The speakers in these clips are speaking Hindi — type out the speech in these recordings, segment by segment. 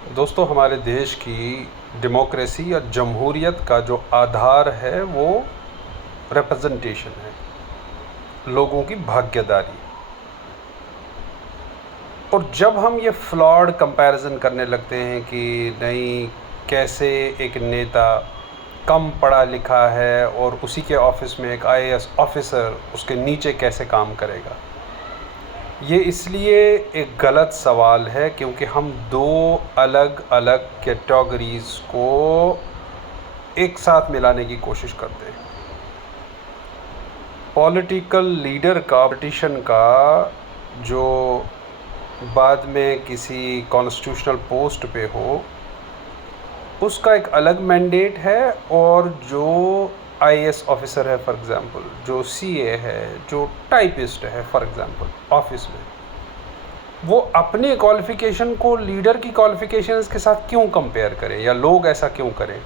दोस्तों, हमारे देश की डेमोक्रेसी या जमहूरियत का जो आधार है वो रिप्रेजेंटेशन है, लोगों की भागीदारी। और जब हम ये फ्लॉड कंपैरिजन करने लगते हैं कि नहीं, कैसे एक नेता कम पढ़ा लिखा है और उसी के ऑफिस में एक आईएएस ऑफिसर उसके नीचे कैसे काम करेगा, ये इसलिए एक गलत सवाल है क्योंकि हम दो अलग अलग कैटेगरीज को एक साथ मिलाने की कोशिश करते हैं। पॉलिटिकल लीडर का, पॉलिटिशियन का, जो बाद में किसी कॉन्स्टिट्यूशनल पोस्ट पे हो, उसका एक अलग मैंडेट है। और जो आईएएस ऑफिसर है, फॉर एग्ज़ाम्पल, जो सीए है, जो टाइपिस्ट है, फॉर एग्ज़ाम्पल, ऑफिस में, वो अपने क्वालिफ़िकेशन को लीडर की क्वालिफ़िकेशंस के साथ क्यों कंपेयर करें, या लोग ऐसा क्यों करें?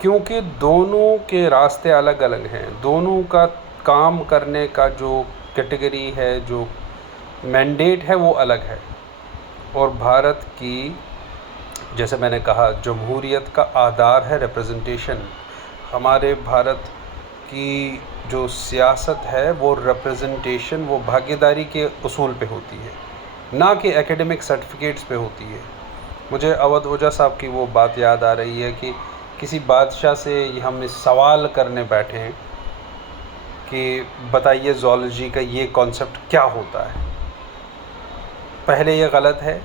क्योंकि दोनों के रास्ते अलग अलग हैं, दोनों का काम करने का जो कैटेगरी है, जो मैंडेट है, वो अलग है। और भारत की, जैसे मैंने कहा, जमहूरियत का आधार है रिप्रेजेंटेशन। हमारे भारत की जो सियासत है वो रिप्रेजेंटेशन, वो भागीदारी के उसूल पे होती है, ना कि एकेडमिक सर्टिफिकेट्स पे होती है। मुझे अवध ओझा साहब की वो बात याद आ रही है कि किसी बादशाह से हम इस सवाल करने बैठे हैं कि बताइए ज़ूलॉजी का ये कॉन्सेप्ट क्या होता है। पहले ये गलत है,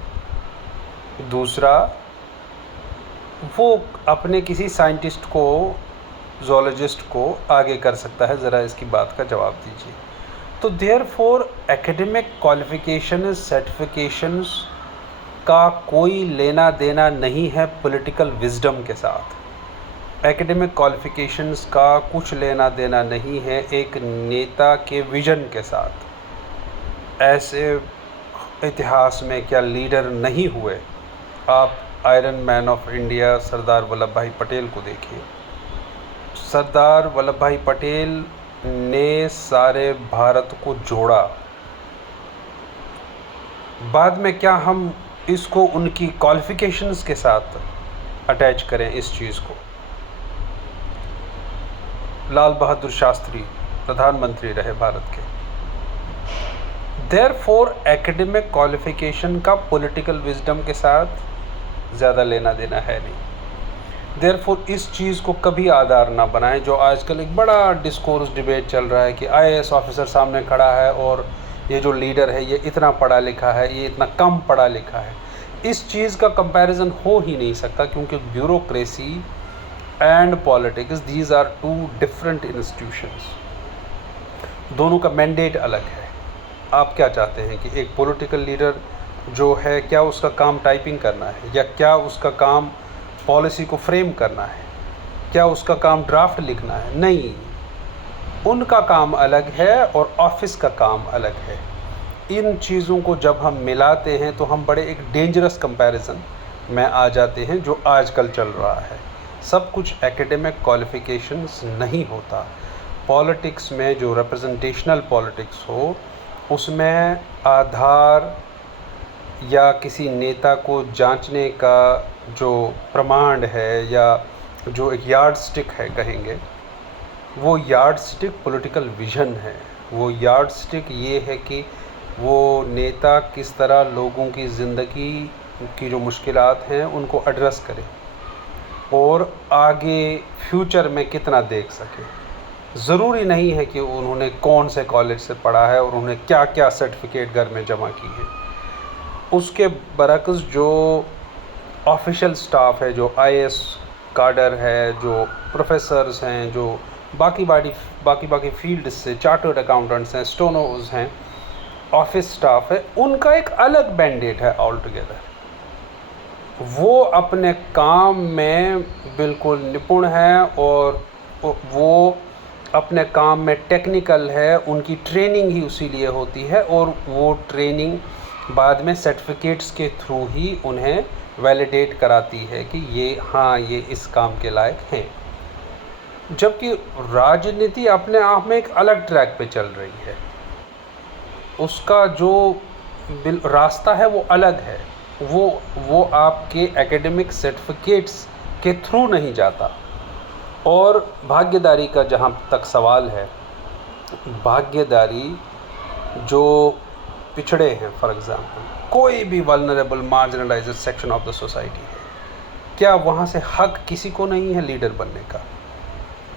दूसरा वो अपने किसी साइंटिस्ट को, ज़ूलॉजिस्ट को आगे कर सकता है, ज़रा इसकी बात का जवाब दीजिए। तो देयरफॉर एकेडमिक क्वालिफ़िकेशन, सर्टिफिकेशंस का कोई लेना देना नहीं है पॉलिटिकल विजडम के साथ। एकेडमिक क्वालिफ़िकेशंस का कुछ लेना देना नहीं है एक नेता के विजन के साथ। ऐसे इतिहास में क्या लीडर नहीं हुए? आप iron man of India Sardar Vallabh भाई पटेल को देखिए। सरदार वल्लभ भाई पटेल ने सारे भारत को जोड़ा। बाद में क्या हम इसको उनकी क्वालिफ़िकेशंस के साथ अटैच करें इस चीज़ को? लाल बहादुर शास्त्री प्रधानमंत्री रहे भारत के। देयरफॉर एकेडमिक क्वालिफ़िकेशन का पॉलिटिकल विजडम के साथ ज़्यादा लेना देना है नहीं। देयरफॉर इस चीज़ को कभी आधार ना बनाएं। जो आजकल एक बड़ा डिस्कोर्स डिबेट चल रहा है कि आईएएस ऑफिसर सामने खड़ा है और ये जो लीडर है ये इतना पढ़ा लिखा है, ये इतना कम पढ़ा लिखा है, इस चीज़ का कंपैरिजन हो ही नहीं सकता क्योंकि bureaucracy and politics, these are two different institutions. दोनों का मैंडेट अलग है। आप क्या चाहते हैं कि एक पॉलिटिकल लीडर जो है, क्या उसका काम टाइपिंग करना है, या क्या उसका काम पॉलिसी को फ्रेम करना है, क्या उसका काम ड्राफ्ट लिखना है? नहीं, उनका काम अलग है और ऑफिस का काम अलग है। इन चीज़ों को जब हम मिलाते हैं तो हम बड़े एक डेंजरस कंपैरिजन में आ जाते हैं जो आजकल चल रहा है। सब कुछ एकेडमिक क्वालिफ़िकेशंस नहीं होता। पॉलिटिक्स में जो रिप्रेजेंटेशनल पॉलिटिक्स हो, उसमें आधार या किसी नेता को जांचने का जो प्रमाण है, या जो एक यार्ड स्टिक है कहेंगे, वो यार्ड स्टिक पॉलिटिकल विजन है। वो यार्ड स्टिक ये है कि वो नेता किस तरह लोगों की ज़िंदगी की जो मुश्किलात हैं उनको एड्रेस करे और आगे फ्यूचर में कितना देख सके। ज़रूरी नहीं है कि उन्होंने कौन से कॉलेज से पढ़ा है और उन्होंने क्या क्या सर्टिफिकेट घर में जमा की है। उसके बरक्स जो ऑफिशियल स्टाफ है, जो आईएएस काडर है, जो प्रोफेसर्स हैं, जो बाकी फील्ड से चार्टर्ड अकाउंटेंट्स हैं, स्टोनोज हैं, ऑफिस स्टाफ है, उनका एक अलग मैंडेट है ऑल टुगेदर। वो अपने काम में बिल्कुल निपुण है और वो अपने काम में टेक्निकल है। उनकी ट्रेनिंग ही उसी लिए होती है और वो ट्रेनिंग बाद में सर्टिफिकेट्स के थ्रू ही उन्हें वैलिडेट कराती है कि ये, हाँ, ये इस काम के लायक हैं। जबकि राजनीति अपने आप में एक अलग ट्रैक पे चल रही है। उसका जो रास्ता है वो अलग है। वो आपके एकेडमिक सर्टिफिकेट्स के थ्रू नहीं जाता। और भागीदारी का जहाँ तक सवाल है, भागीदारी जो पिछड़े हैं, फॉर एग्ज़ाम्पल कोई भी vulnerable marginalised section of the society है, क्या वहाँ से हक किसी को नहीं है लीडर बनने का?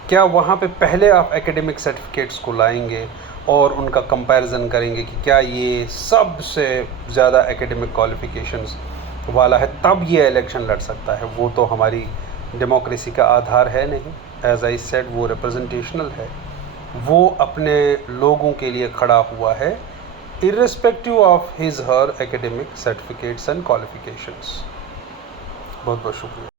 क्या वहाँ पे पहले आप एकेडमिक सर्टिफिकेट्स को लाएंगे और उनका कंपैरिजन करेंगे कि क्या ये सबसे ज़्यादा एकेडमिक क्वालिफ़िकेशंस वाला है, तब ये इलेक्शन लड़ सकता है? वो तो हमारी डेमोक्रेसी का आधार है नहीं। एज आई सेड, वो रिप्रेजेंटेशनल है, वो अपने लोगों के लिए खड़ा हुआ है irrespective of his her academic certificates and qualifications. बहुत बहुत शुक्रिया।